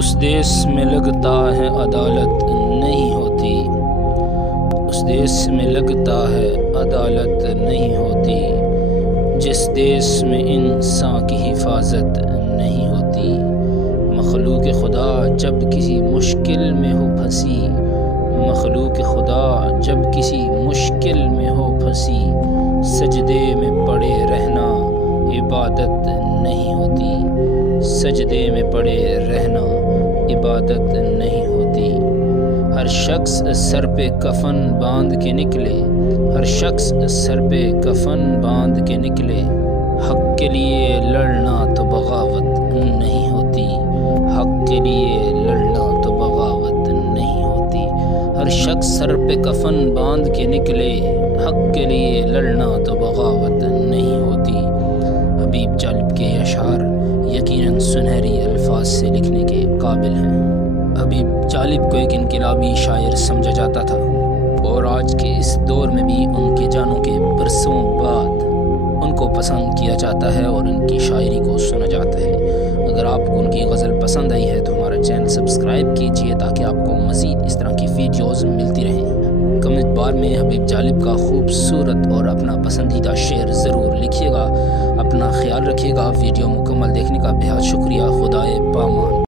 اس دیس میں لگتا ہے عدالت نہیں ہوتی، اس دیس میں لگتا ہے عدالت نہیں ہوتی، جس دیس میں انسان کی حفاظت نہیں ہوتی۔ مخلوق خدا جب کسی مشکل میں ہو پھنسی، مخلوق خدا جب کسی مشکل میں ہو پھنسی، سجدے میں پڑے رہنا عبادت نہیں ہوتی، سجدے میں پڑے رہنا عبادت نہیں ہوتی۔ ہر شخص سر پہ کفن باندھ کے نکلے، ہر شخص سر پہ کفن باندھ کے نکلے، حق کے لیے لڑنا تو بغاوت نہیں ہوتی، حق کے لیے لڑنا تو بغاوت نہیں ہوتی۔ ہر شخص سر پہ کفن باندھ کے نکلے، حق کے لیے لڑنا تو بغاوت نہیں ہوتی۔ حبیب جالب کے اشعار یقیناً سنہری الفاظ سے لکھنے کے قابل ہیں۔ حبیب جالب کو ایک انقلابی شاعر سمجھا جاتا تھا، اور آج کے اس دور میں بھی ان کے جانوں کے برسوں بعد ان کو پسند کیا جاتا ہے اور ان کی شاعری کو سنا جاتا ہے۔ اگر آپ کو ان کی غزل پسند آئی ہے تو ہمارا چینل سبسکرائب کیجیے تاکہ آپ کو مزید اس طرح کی ویڈیوز ملتی رہیں۔ کمنٹ بار میں حبیب جالب کا خوبصورت اور اپنا پسندیدہ شعر ضرور لکھیے گا۔ اپنا خیال رکھیے گا۔ ویڈیو مکمل دیکھنے کا بہت شکریہ۔ خدائے پامان۔